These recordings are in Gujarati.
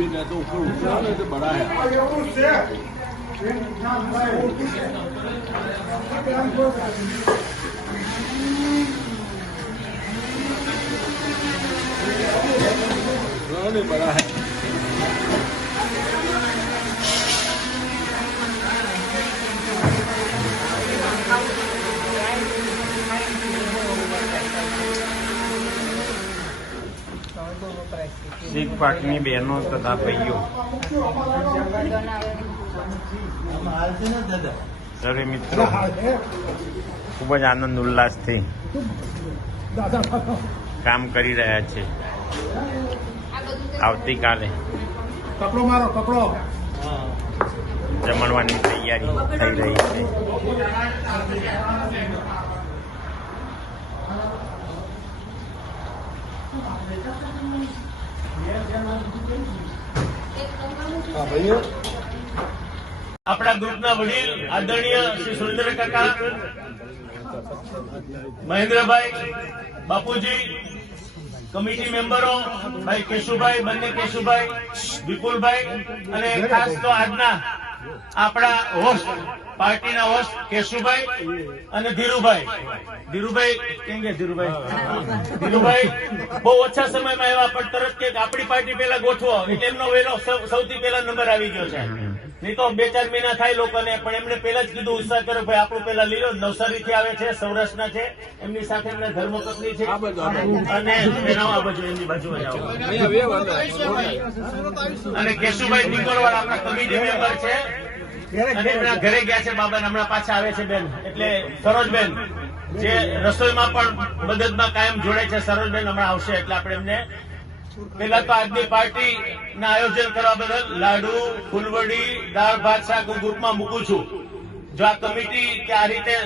तो ऊपर उठा है तो बड़ा है। बड़ा है। શીખ પાકની બહેનો તથા ભાઈઓ સર્વે મિત્રો ખૂબ જ આનંદ ઉલ્લાસથી કામ કરી રહ્યા છે. આવતીકાલે જમણવાની તૈયારી થઈ રહી છે. આપણા ગ્રુપના વડીલ આદરણીય શ્રી સુરેન્દ્ર કાકા, મહેન્દ્રભાઈ, બાપુજી, કમિટી મેમ્બરો ભાઈ કેશુભાઈ, બંને કેશુભાઈ, વિપુલભાઈ અને ખાસ તો આજના આપણા હોસ્ટ, પાર્ટીના હોસ્ટ કેશુભાઈ અને ધીરુભાઈ. કેમ કે ધીરુભાઈ બહુ ઓછા સમયમાં આવ્યા, પણ તરત કે આપણી પાર્ટી પેલા ગોઠવો એટલે એમનો વેલો સૌથી પહેલા નંબર આવી ગયો છે. નહીં તો 2-4 મહિના થાય લોકોને, પણ એમને પેલા જ કીધું ઉત્સાહ કરો ભાઈ આપણું પેલા લીલો. નવસારી થી આવે છે, સૌરાષ્ટ્રના છે, એમની સાથે એમના ધર્મપત્ની છે અને આ બાજુ એમની બાજુ અને કેશુભાઈ નીકોલવાડ આપણા કમિટી મેમ્બર છે અને એમના ઘરે ગયા છે બાબા, હમણાં પાછા આવે છે બેન, એટલે સરોજબેન જે રસોઈમાં પણ મદદમાં કાયમ જોડે છે. સરોજબેન હમણાં આવશે એટલે આપણે એમને પેલા તો આજની પાર્ટી ના આયોજન કરવા બદલ લાડુ, ફૂલવડી, દાળ ભાત શાક હું ગ્રુપમાં મૂકું છું. જો આ કમિટી કે આ રીતે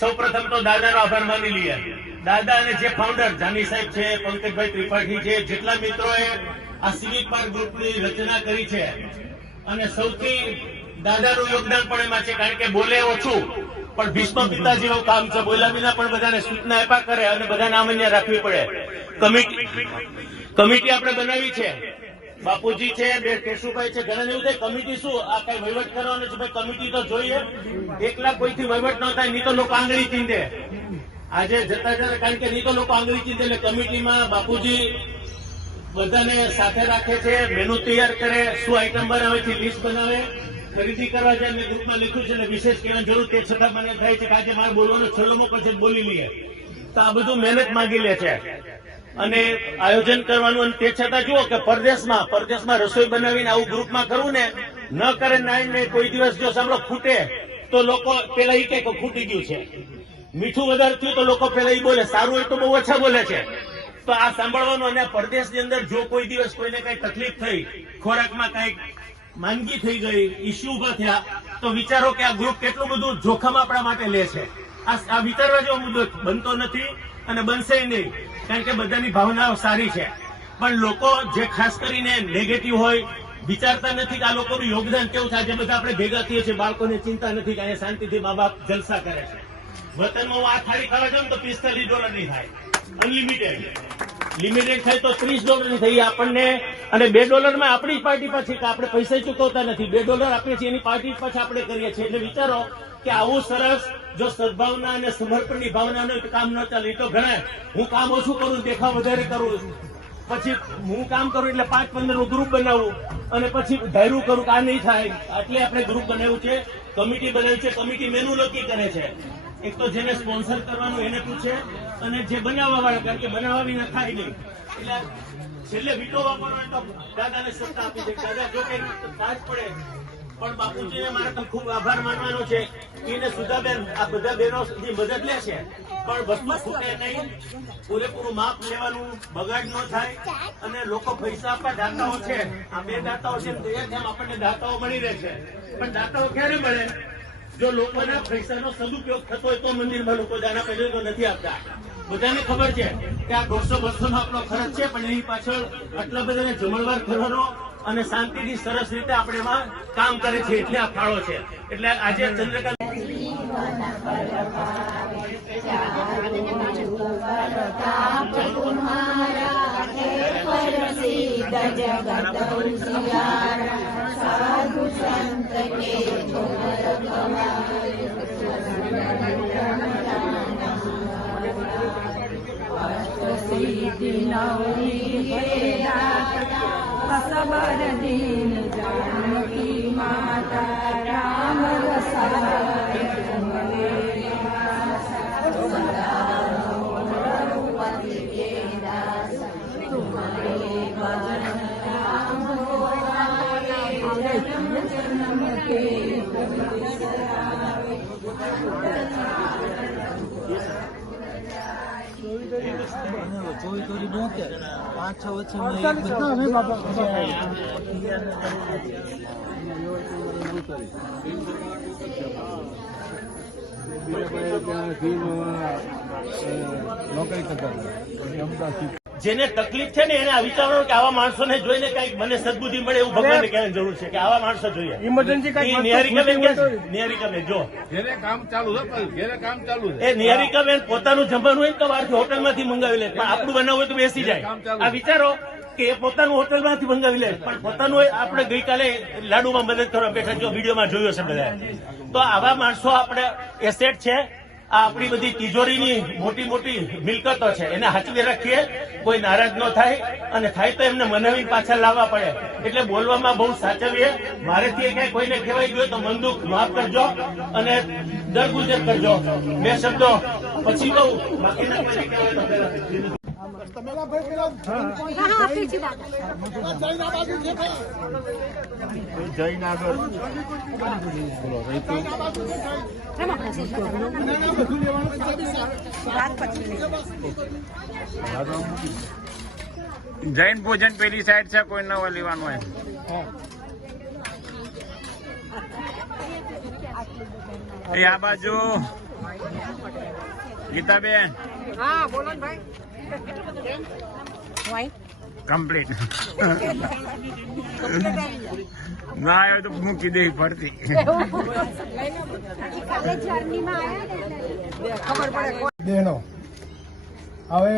સૌ પ્રથમ તો દાદાનો આભાર માની લઈએ. દાદા અને જે ફાઉન્ડર જાની સાહેબ છે, પંકજભાઈ ત્રિપાઠી છે, જેટલા મિત્રોએ આ સિવિક પાર્ક ગ્રુપની રચના કરી છે અને સૌથી દાદાનું યોગદાન પણ એમાં છે, કારણ કે બોલે ઓછું પણ ભીષ્મ પિતા જેવું કામ છે. બોલ્યા વિના પણ બધાને સૂચના આપ્યા કરે અને બધાને આમન્ય રાખવી પડે. કમિટી આપણે બનાવી છે, બાપુજી છે, બે કેશુભાઈ છે. ઘણા એવું થાય કમિટી શું આ કઈ વહીવટ કરવાનો છે, ભાઈ કમિટી તો જોઈએ. એકલા કોઈથી વહીવટ ન થાય, નહીં તો લોકો આંગળી ચીંધે. આજે જતા જતા કારણ કે નહીં તો લોકો આંગળી ચીંધે, એટલે કમિટીમાં બાપુજી બધાને સાથે રાખે છે, મેનુ તૈયાર કરે, શું આઈટમ બનાવે છે લિસ્ટ બનાવે, ખરીદી કરવા જાય. મેં ગ્રુપમાં લખ્યું છે અને વિશેષ કહેવાની જરૂર તે છતાં મને થાય છે કે આજે મારે બોલવાનો છેલ્લો મોકો છે, બોલી લઈએ. તો આ બધું મહેનત માંગી લે છે અને આયોજન કરવાનું. અને તે છતાં જુઓ કે પરદેશમાં રસોઈ બનાવીને આવું ગ્રુપમાં કરવું ને, ન કરે નાઈને કોઈ દિવસ જો સાંભળો ફૂટે તો લોકો પેલા એ કે ફૂટી ગયું છે. મીઠું વધારે થયું તો લોકો પેલા એ બોલે, સારું હોય તો બહુ ઓછા બોલે છે. તો આ સાંભળવાનું. અને પરદેશની અંદર જો કોઈ દિવસ કોઈને કઈ તકલીફ થઈ, ખોરાકમાં કઈક માંદગી થઈ ગઈ, ઇસ્યુ ઉભા થયા, તો વિચારો કે આ ગ્રુપ કેટલું બધું જોખમ આપણા માટે લે છે. આ વિચારવા જેવો મુદ્દો બનતો નથી અને બનશે નહીં, કારણ કે બધાની ભાવનાઓ સારી છે. પણ લોકો જે ખાસ કરીને નેગેટિવ હોય, વિચારતા નથી કે આ લોકોનું યોગદાન કેવું થાય. જે બધા આપણે ભેગા થઈએ છીએ, બાળકોને ચિંતા નથી કે અહીંયા શાંતિથી મા બાપ જલસા કરે છે. વતનમાં હું આ થાળી ખાવા જાઉં તો $45 ની થાય, અનલિમિટેડ. લિમિટેડ થાય તો $30 ની થઈ આપણને. અને $2 માં આપણી પાર્ટી પાછી, કે આપણે પૈસા ચૂકવતા નથી, $2 આપીએ છીએ, એની પાર્ટી પાછા આપણે કરીએ છીએ. એટલે વિચારો કે આવું સરસ જો સદભાવના અને સમર્પણની ભાવના હોય તો કામ ન ચાલે. તો ઘણા હું કામ ઓછું કરું, દેખાવ વધારે કરું, પછી હું કામ કરું એટલે 5-15 નું ગ્રુપ બનાવું અને પછી ધાર્યું કરું કે આ નહીં થાય, એટલે આપણે ગ્રુપ બનાવ્યું છે, કમિટી બનાવી છે. કમિટી મેનુ નક્કી કરે છે. એક તો જેને સ્પોન્સર કરવાનું એને પૂછે અને જે બનાવવા વાળા, કારણ કે બનાવવા વિના થાય નહીં. એટલે છેલ્લે વીટો વાપરવાનો તો દાદાને સત્તા આપી દે. દાદા જો કે સાજ પડે, પણ બાપુજીને મારે તો ખૂબ આભાર માનવાનો છે. એને સુધાબેન આ બધા બહેનો સુધી મદદ લે છે, પણ વસ્તુ ખૂટે નહીં, પૂરેપૂરું માપ લેવાનું, બગાડ ન થાય. અને લોકો પૈસા આપવા દાતાઓ છે, આ 2 દાતાઓ છે, તેમ આપણને દાતાઓ મળી રહે છે. પણ દાતાઓ ક્યારે મળે? જો લોકોના પૈસાનો સદુપયોગ થતો હોય તો મંદિરમાં લોકો દાના પૈસા તો નથી આપતા. બધાને ખબર છે કે આ 100-200 નો આપણો ખર્ચ છે, પણ એની પાછળ આટલા બધાને જમણવાર કરવાનો અને શાંતિથી સરસ રીતે આપણે એમાં કામ કરે છે, એટલે આ ફાળો છે. એટલે આજે ચંદ્રકાંત तुम्हारा है पर जगत उजियारा साधु संत के तुमर गवाए अष्ट सिद्धि नवनी हे दाता असबर दीन जानकी माता राम रसाय तुमरे रघुपति के दास तुम्हारे भजन राम होए जन्म जन्म के तुम बिसराए ચોવી ચોરી 72 5 6 વચ્ચે નોકરી કરતા હતા જેને તકલીફ છે ને એને આ વિચારવાનું કે આવા માણસોને જોઈને કઈક મને સદબુદ્ધિ મળે એવું ભગવાનને કહેવાની જરૂર છે કે આવા માણસો જોઈએ ઇમરજન્સી નિહારિકાબેન જો ઘેરે કામ ચાલુ છે ઘેરે કામ ચાલુ છે એ નિહારિકાબેન પોતાનું જમવાનું હોય ને તો બહારથી હોટલમાંથી મંગાવી લે પણ આપણું બનાવવું હોય તો બેસી જાય આ વિચારો કે એ પોતાનું હોટલમાંથી મંગાવી લે પણ પોતાનું હોય આપણે ગઈકાલે લાડુમાં મદદ કરવા બેઠા જો વિડીયોમાં જોયો છે બધા તો આવા માણસો આપણે એસેટ છે આ આપણી બધી તિજોરીની મોટી મોટી મિલકતો છે એને હાચવી રાખીએ કોઈ નારાજ ન થાય અને થાય તો એમને મનાવી પાછા લાવવા પડે એટલે બોલવામાં બહુ સાચવીએ મારેથી કઈ કોઈને કહેવાય ગયો તો મનદુખ માફ કરજો અને દરગુજર કરજો બે શબ્દો પછી કહું બાકીના કોઈ કહેવાય તો પહેલા જૈન આગળ જૈન ભોજન પેલી સાઈડ છે, કોઈ નવા લેવાનું હોય એ આ બાજુ ગીતાબેન. હા બોલો ભાઈ. કમ્પ્લીટ ના આવ્યો તો મૂકી દેવી પડતી. બહેનો હવે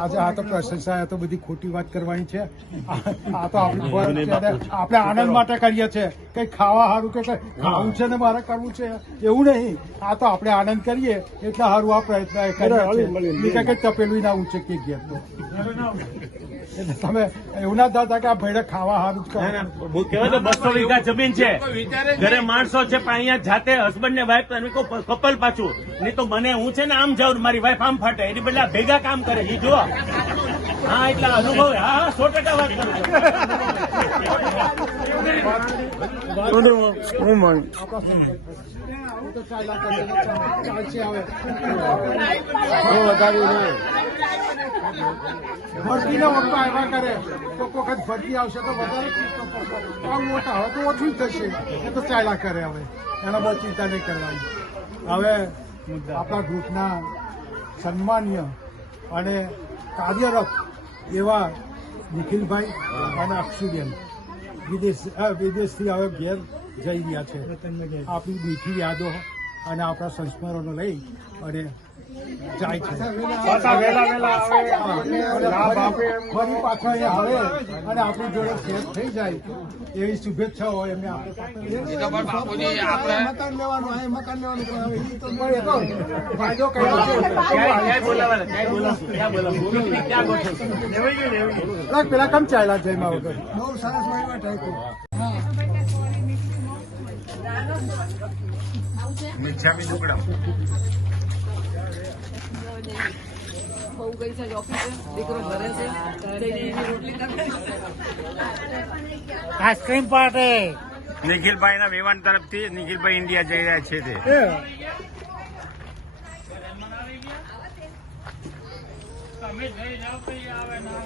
આજે આ તો પ્રશંસા તો બધી ખોટી વાત કરવાની છે. આ તો આપણી ફરજ છે અને આપણે આનંદ માટે કરીએ છીએ. કઈ ખાવા સારું કે કઈ ખાવું છે ને મારે કરવું છે એવું નહીં. આ તો આપણે આનંદ કરીએ એટલે સારું આ પ્રયત્ન કરીએ કઈ તપેલું ના ઉચકીએ ગયા તો એટલે તમે એવું ના થતા કે આ ભાઈ ખાવા સારું જ કહેવાય તો 200 વીઘા જમીન છે, ઘરે માણસો છે પણ અહીંયા જાતે હસબન્ડ ને વાઈફ કપલ પાછું નહીં તો મને હું છે ને આમ જાઉં મારી વાઈફ આમ ફાટે એની બદલે ભેગા કામ કરે એ જો. હા એટલે અનુભવ. હા 100% વાત ભરતી નો વખત આવ્યા કરે તો વખત ભરતી આવશે તો વધારે મોટા હવે તો ઓછું થશે એ તો ચાલ્યા કરે. હવે એના બહુ ચિંતા નહીં કરવાની. હવે આપણા ગ્રુપના સન્માનીય અને કાર્યરત એવા નિખિલભાઈ અને અક્ષુબેન વિદેશથી હવે ઘેર જઈ રહ્યા છે. આપણી મીઠી યાદો અને આપણા સંસ્મરણો લઈ અને જાય છે. ફરી પાછા અહીંયા આવે અને આપણી જોડે શેર થઈ જાય એવી શુભેચ્છાઓ એમને ફાયદો કર્યો છે. પેલા કમ ચાલ્યા જયમાં વગર બહુ સરસ મિચ્છામી દુકડા બહુ ગઈ છે ઓફિસે, દીકરો ઘરે છે, રોટલી આઈસ્ક્રીમ પાર્ટી નિખિલભાઈ ના વેવાન તરફથી નિખિલભાઈ ઇન્ડિયા જઈ રહ્યા છે તે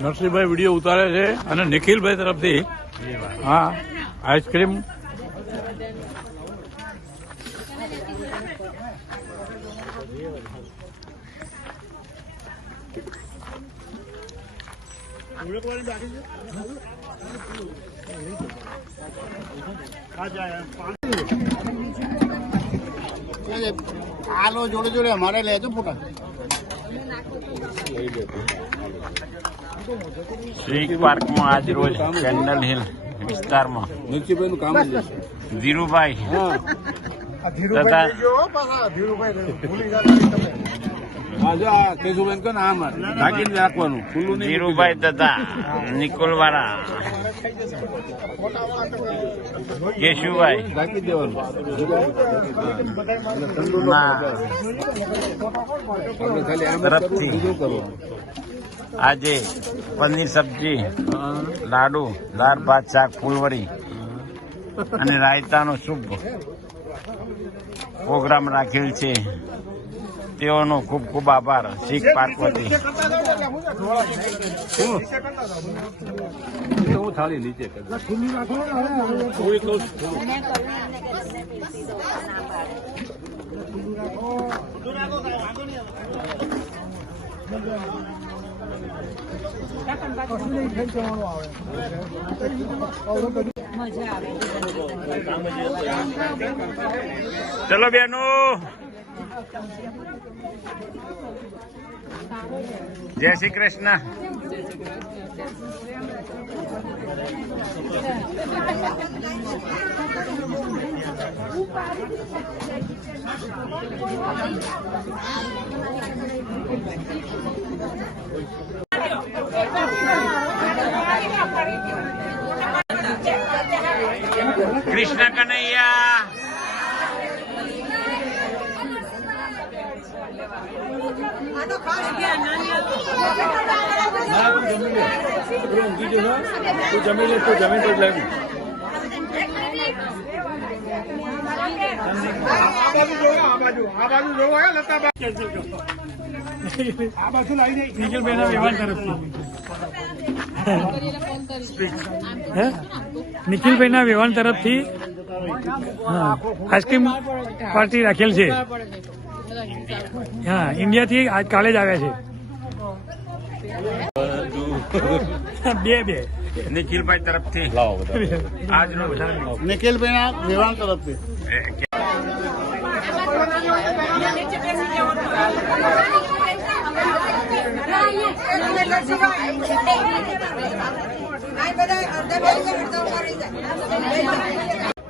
નરસિંહભાઈ વિડીયો ઉતારે છે અને નિખિલભાઈ તરફથી હા આઈસ્ક્રીમ આલો જોડે જોડે અમારે લેજો ફોટા શ્રી પાર્કમાં આજ રોજ કેન્ડલ હિલ વિસ્તારમાં નીતિભાઈનું કામ જ છે. ધીરુભાઈ આ તથા ધીરુભાઈ લઈ ગયો પાછા ધીરુભાઈ ભૂલી ગયા તમે. હા જો આ કેશુભાઈ કહો ને આમ ઢાંકીને રાખવાનું ખુલ્લું નહીં. ધીરુભાઈ તથા નિકોલવાળા કેશુભાઈ ઢાંકી દેવાનું. ના આપણે ખાલી આમ જ તરફથી. કરવું, બીજું કરવાનું. આજે પનીર સબ્જી, લાડુ, દાળ ભાત, શાક, ફૂલવરી અને રાયતાનો શુભ પ્રોગ્રામ રાખેલ છે. તેઓનો ખૂબ ખૂબ આભાર. શીખ પાર્કવતી. હું થાળી નીચે કરી દઉં. ખુલ્લી રાખો ને હવે. હું એ કહું છું. કશું નહીં થઈ જવાનું આવે. ચલો બેનો, જય શ્રી કૃષ્ણ. કૃષ્ણ કનૈયા. તું જમી લે, તું જમી તો જ લાવી. આ બાજુ જોવો, આ બાજુ જોવો હે લતાબા. આ બાજુ લાવી દે. નિખિલભાઈના વ્યવહાર તરફથી નિખિલભાઈના વ્યવહાર તરફથી આઈસ્ક્રીમ પાર્ટી રાખેલ છે. હા, ઇન્ડિયાથી આજ કાલે જ આવ્યા છે. બે નિખિલભાઈ તરફથી આજનો નિખિલભાઈના વિવાન તરફથી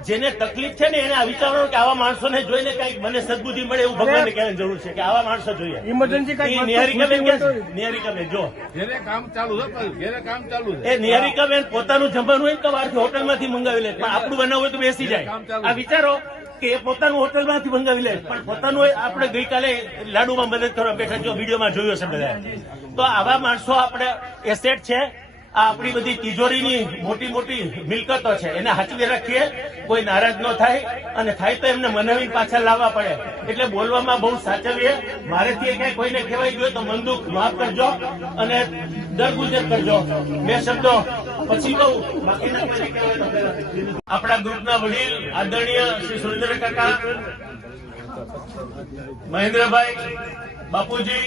જેને તકલીફ છે ને એને આ વિચારવાનું કે આવા માણસોને જોઈને કઈક મને સદબુદ્ધિ મળે એવું ભગવાનને કહેવાની જરૂર છે કે આવા માણસો જોઈએ. ઇમરજન્સી નિહારિકાબેન જો જેને કામ ચાલુ છે, જેને કામ ચાલુ છે. એ નિહારિકાબેન પોતાનું જમવાનું હોય ને તો બહારથી હોટલમાંથી મંગાવી લે, પણ આપણું બનાવવું હોય તો બેસી જાય. આ વિચારો કે એ પોતાનું હોટલમાંથી મંગાવી લે, પણ પોતાનું હોય. આપણે ગઈકાલે લાડુમાં મદદ કરવા બેઠા, જો વિડીયોમાં જોયો છે બધા. તો આવા માણસો આપણે એસેટ છે. આ આપણી બધી તિજોરીની મોટી મોટી મિલકતો છે, એને હાચવી રાખીએ, કોઈ નારાજ ન થાય, અને થાય તો એમને મનાવીને પાછા લાવવા પડે. એટલે બોલવામાં બહુ સાચવીએ. મારેથી કઈ કોઈને કહેવાય ગયું તો મન દુઃખ માફ કરજો અને દરગુજર કરજો. બે શબ્દો પછી કહું, બાકીના કોઈને કહેવાય તો પહેલા. આપણા ગ્રુપના વડીલ આદરણીય શ્રી સુરેન્દ્ર કાકા, મહેન્દ્રભાઈ, બાપુજી,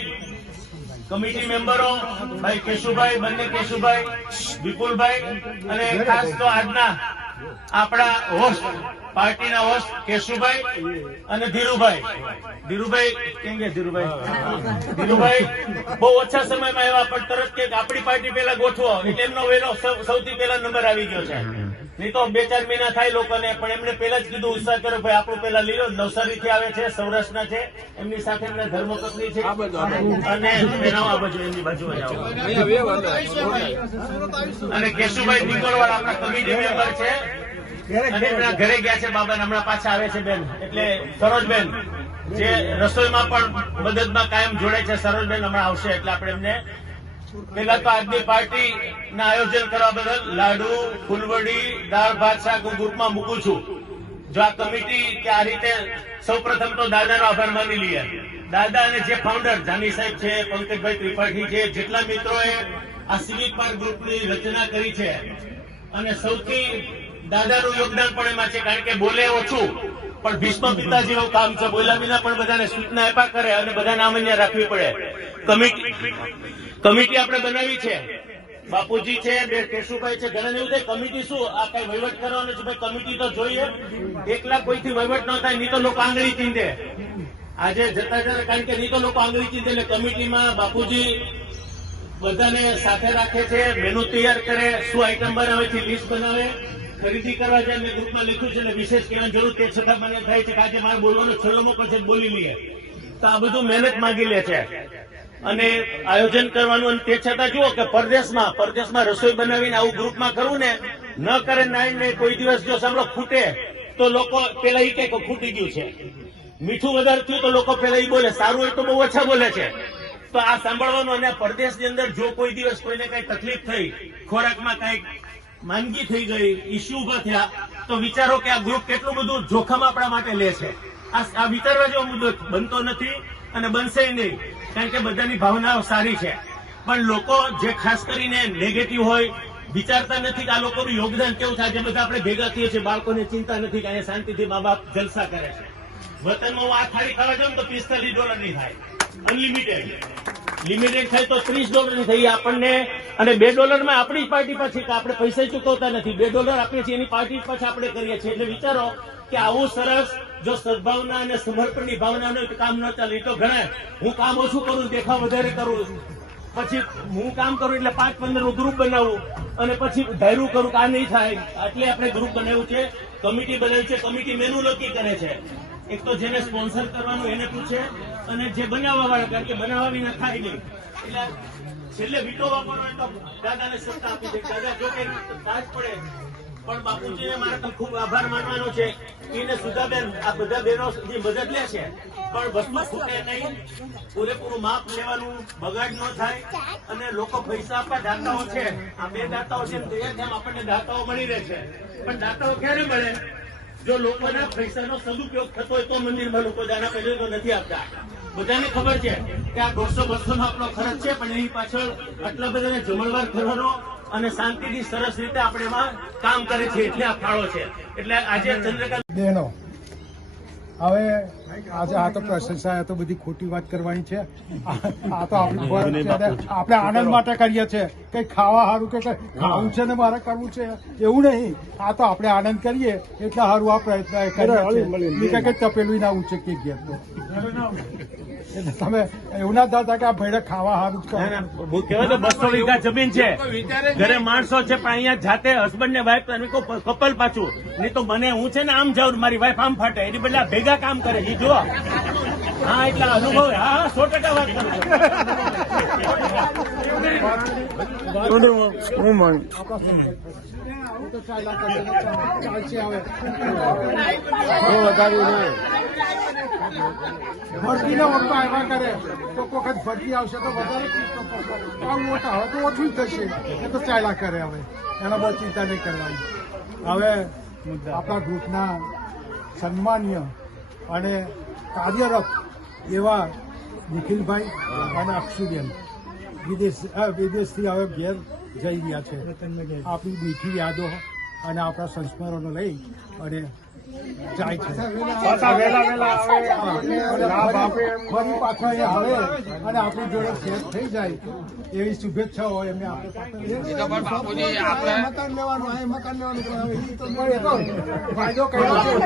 કમિટી મેમ્બરો ભાઈ કેશુભાઈ, બંને કેશુભાઈ, વિપુલભાઈ, અને ખાસ તો આજના આપણા હોસ્ટ, પાર્ટીના હોસ્ટ કેશુભાઈ અને ધીરુભાઈ. કેમ કે ધીરુભાઈ બહુ ઓછા સમયમાં આવ્યા, પણ તરત કે આપણી પાર્ટી પેલા ગોઠવો, એટલે એમનો વેલો સૌથી પહેલા નંબર આવી ગયો છે. નહીં તો 2-4 મહિના થાય લોકોને, પણ એમને પેલા જ કીધું, ઉત્સાહ કર્યો, ભાઈ આપણું પેલા લીલો. નવસારીથી આવે છે, સૌરાષ્ટ્રના છે, એમની સાથે એમને ધર્મપત્ની છે, અને આ બાજુ એમની બાજુ જ આવો. અને કેશુભાઈ નિકોલવાળા આપણા કમિટી મેમ્બર છે, અને એમના ઘરે ગયા છે બાબા, હમણાં પાછા આવે છે બેન, એટલે સરોજબેન જે રસોઈમાં પણ મદદમાં કાયમ જોડે છે. સરોજબેન હમણાં આવશે, એટલે આપણે એમને પેલા તો આજની પાર્ટી ના આયોજન કરવા બદલ લાડુ, ફૂલવડી, દાળ ભાત, શાક હું ગ્રુપમાં મૂકું છું. જો આ કમિટી કે આ રીતે સૌ પ્રથમ તો દાદાનો આભાર માની લઈએ. દાદા અને જે ફાઉન્ડર જાની સાહેબ છે, પંકજભાઈ ત્રિપાઠી છે, જેટલા મિત્રોએ આ સિવિક પાર્ક ગ્રુપની રચના કરી છે, અને સૌથી દાદાનું યોગદાન પણ એમાં છે, કારણ કે બોલે ઓછું પણ ભીષ્મ પિતા જેવું કામ છે. બોલ્યા વિના પણ બધાને સૂચના આપ્યા કરે, અને બધાને આમન્ય રાખવી પડે. કમિટી આપણે બનાવી છે. બાપુજી છે, બે કેશુભાઈ છે, ઘણા એવું થાય કમિટી શું આ કઈ વહીવટ કરવાનો છે. ભાઈ કમિટી તો જોઈએ, એકલા કોઈથી વહીવટ ન થાય, નહીં તો લોકો આંગળી ચીંધે. આજે જતા જતા, કારણ કે નહીં તો લોકો આંગળી ચીંધે, એટલે કમિટીમાં બાપુજી બધાને સાથે રાખે છે, મેનુ તૈયાર કરે, શું આઈટમ બનાવે છે, લિસ્ટ બનાવે, ખરીદી કરવા જાય. મેં ગ્રુપમાં લખ્યું છે અને વિશેષ કહેવાની જરૂર તે છતાં મને થાય છે કે આજે મારે બોલવાનો છેલ્લો મોકો છે, બોલી લઈએ. તો આ બધું મહેનત માંગી લે છે અને આયોજન કરવાનું. અને તે છતાં જુઓ કે પરદેશમાં રસોઈ બનાવીને આવું ગ્રુપમાં કરવું ને, ન કરે નાઈને કોઈ દિવસ જો સાંભળો ખૂટે તો લોકો પેલા એ કહે કે ખૂટી ગયું છે. મીઠું વધારે થયું તો લોકો પેલા એ બોલે, સારું હોય તો બહુ ઓછા બોલે છે. તો આ સાંભળવાનું. અને પરદેશની અંદર જો કોઈ દિવસ કોઈને કઈ તકલીફ થઈ, ખોરાકમાં કઈક માંદગી થઈ ગઈ, ઇસ્યુ ઉભા થયા, તો વિચારો કે આ ગ્રુપ કેટલું બધું જોખમ આપણા માટે લે છે. આ વિચારવા જેવો મુદ્દો બનતો નથી અને બનશે નહીં, કારણ કે બધાની ભાવનાઓ સારી છે. પણ લોકો જે ખાસ કરીને નેગેટિવ હોય, વિચારતા નથી કે આ લોકોનું યોગદાન કેવું થાય. જે બધા આપણે ભેગા થઈએ છીએ, બાળકોને ચિંતા નથી કે અહીંયા શાંતિથી મા બાપ જલસા કરે છે. વતનમાં હું આ થાળી ખાવા જાઉં તો $45 નહીં થાય, અનલિમિટેડ. લિમિટેડ થાય તો $30 ની થઈ આપણને. અને $2 માં આપણી જ પાર્ટી પાછી, કે આપણે પૈસા ચૂકવતા નથી, $2 આપીએ છીએ, એની પાર્ટી પાછા આપણે કરીએ છીએ. એટલે વિચારો કે આવું સરસ જો સદભાવના અને સમર્પણની ભાવના હોય તો કામ ન ચાલે. એ તો ઘણા હું કામ ઓછું કરું, દેખાવ વધારે કરું, પછી હું કામ કરું એટલે 5-15 નું ગ્રુપ બનાવું અને પછી ધાર્યું કરું કે આ નહીં થાય, એટલે આપણે ગ્રુપ બનાવ્યું છે, કમિટી બનાવી છે. કમિટી મેનુ નક્કી કરે છે. એક તો જેને સ્પોન્સર કરવાનું એને પૂછે અને જે બનાવવા વાળા, કારણ કે બનાવવા વિના થાય નહીં. એટલે છેલ્લે વીટો વાપરવાનો તો દાદાને સત્તા આપી છે. દાદા જો કઈ સાજ પડે, પણ બાપુજીને મારે ખૂબ આભાર માનવાનો છે. એને સુધાબેન, આ બધા બહેનો જે મદદ લે છે, પણ વસ્તુ ખૂટે નહીં, પૂરેપૂરું માપ લેવાનું, બગાડ ન થાય. અને લોકો પૈસા આપવા દાતાઓ છે, આ 2 દાતાઓ છે, તેમ આપણને દાતાઓ મળી રહે છે. પણ દાતાઓ ક્યારે મળે? જો લોકોના પૈસાનો સદુપયોગ થતો હોય તો મંદિરમાં લોકો દાના પહેલે તો નથી આપતા. બધાને ખબર છે કે આ 200-200 નો આપણો ખર્ચ છે, પણ એની પાછળ આટલા બધાને જમણવાર કરવાનો અને શાંતિથી સરસ રીતે આપણે એમાં કામ કરે છે, એટલે આ ફાળો છે. એટલે આજે ચંદ્રકાંત બહેનો, હવે આજે આ તો પ્રશંસા, તો બધી ખોટી વાત કરવાની છે. આ તો આપણી ફરજ છે, આપણે આનંદ માટે કરીએ છીએ. કઈ ખાવા સારું કે ખાવું છે ને મારે કરવું છે એવું નહીં. આ તો આપણે આનંદ કરીએ એટલે સારું આ પ્રયત્ન કરીએ છીએ. કઈ તપેલું ના ઉચકી ગયા તો એટલે તમે એવું ના થતા કે આ ભાઈ ખાવા સારું જ કરો. કહેવાય તો 200 વીઘા જમીન છે, ઘરે માણસો છે, પણ અહીંયા જાતે હસબન્ડ ને વાઈફ કપલ પાછું. નહીં તો મને હું છે ને આમ જાઉં, મારી વાઈફ આમ ફાટે, એની બદલે ભેગા કામ કરે છે. જો હા, એટલા અનુભવ. હા, 100% વાત કરું તો ચાલશે હવે ભરતીના વખત આવ્યા કરે તો વખત ભરતી આવશે તો વધારે મોટા હવે તો ઓછું જ થશે. એ તો ચાલ્યા કરે. હવે એના બહુ ચિંતા નહીં કરવાની. હવે આપણા ગ્રુપના સન્માનીય અને કાર્યરત એવા નિખિલભાઈ અને અક્ષુબેન વિદેશથી હવે ઘેર જઈ રહ્યા છે. આપણી મીઠી યાદો અને આપણા સંસ્મરણો લઈ અને જાય છે. ફરી પાછા એ આવે અને આપણી જોડે સેટ થઈ જાય એવી શુભેચ્છાઓ એમને આપણે ફાયદો કર્યો છે.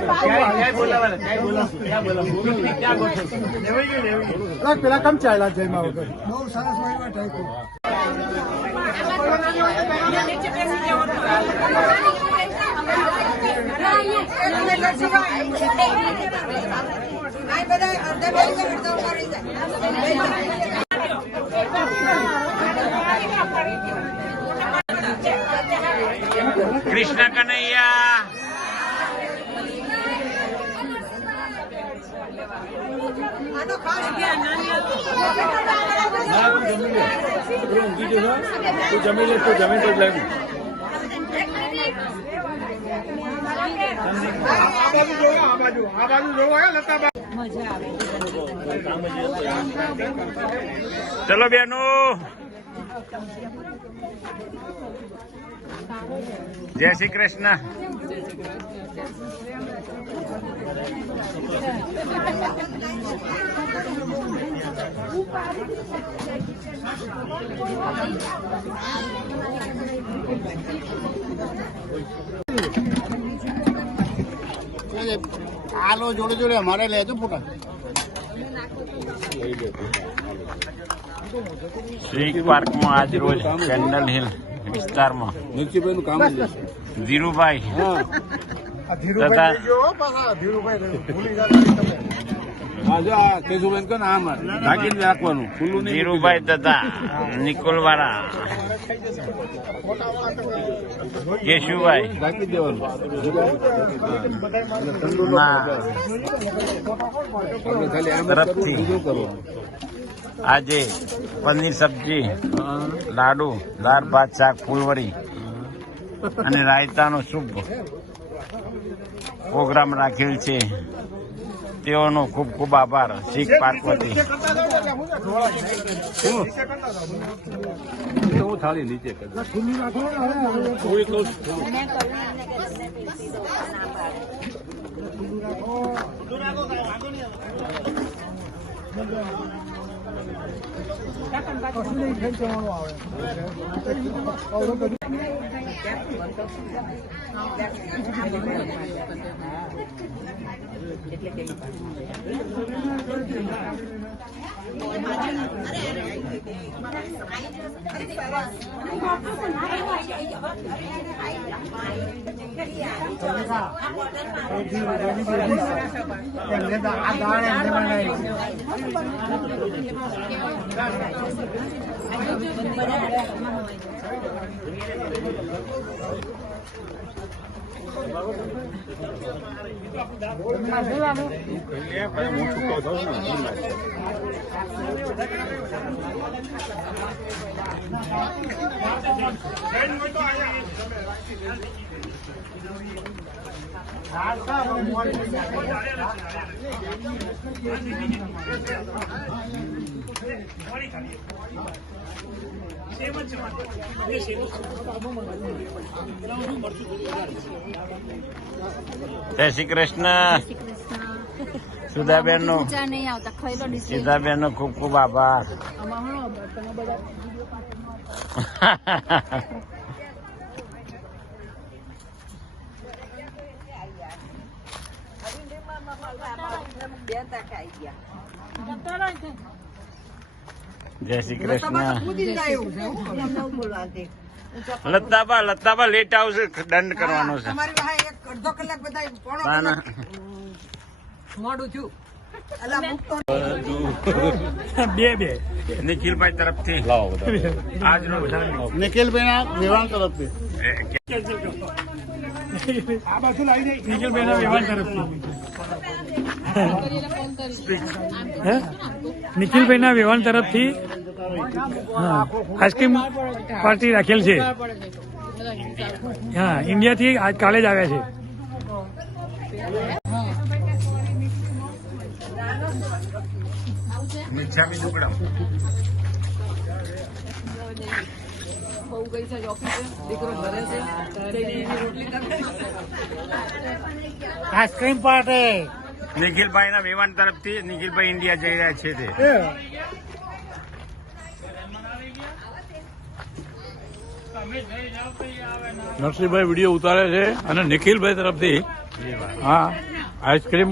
પેલા કમ ચાલ્યા જયમાં વગર બહુ સરસ કૃષ્ણ કનૈયા. જમી લે તો જમીન તો જ લાગી. ચલો બેનો, જય શ્રી કૃષ્ણ. આલો જોડે જોડે અમારે લેજો ફોટા. સ્વીક પાર્કમાં આજ રોજ કેન્ડલ હિલ વિસ્તારમાં નીતિભાઈનું કામ જ છે. ધીરુભાઈ આ તથા ધીરુભાઈ લઈ ગયો પાછા ધીરુભાઈ ભૂલી ગયા. હા જો આ કેશુભાઈ કહો ને આમ ઢાંકીને રાખવાનું ખુલ્લું નહીં. ધીરુભાઈ તથા નિકોલવાળા કેશુભાઈ ઢાંકી દેવાનું. ના આપણે ખાલી આમ તરફથી. બીજું કરવાનું. આજે પનીર સબ્જી, લાડુ, દાળ ભાત, શાક, ફૂલવરી અને રાયતાનો શુભ પ્રોગ્રામ રાખેલ છે. તેઓનો ખૂબ ખૂબ આભાર. શીખ પાર્કવતી. તો હું થાળી નીચે કરી દઉં. ખુલ્લું રાખો ને હવે. હું એ કહું છું. કશું નહીં થઈ જવાનું આવે. અવળું બધું એમને આ દાળ એમને બનાવી. જય શ્રી કૃષ્ણ. સુધાબેન નો નહીં આવતા ખરેલો સીધાબેન નો ખૂબ ખૂબ આભાર. જય શ્રી કૃષ્ણ. લતાબા લેટ આવશે, દંડ કરવાનો છે. ના, ના. નિખિલભાઈ તરફથી આજનો નિખિલભાઈ વેવાણ તરફથી આ બાજુ લાવી દે. નિખિલભાઈ વેવાણ તરફથી નિખિલભાઈના વેવાણ તરફથી આઈસ્ક્રીમ પાર્ટી રાખેલ છે. હા, ઇન્ડિયાથી આજ કાલે જ આવ્યા છે. મિચ્છામી દુકડા. બહુ ગઈ છે ઓફિસે, દીકરો ઘરે છે, જઈને એની રોટલી કરે. આઈસ્ક્રીમ પાર્ટી નિખિલભાઈના વેવાણ તરફથી નિખિલભાઈ ઇન્ડિયા જઈ રહ્યા છે. તે નરસિંહભાઈ વિડીયો ઉતારે છે અને નિખિલભાઈ તરફથી હા આઈસ્ક્રીમ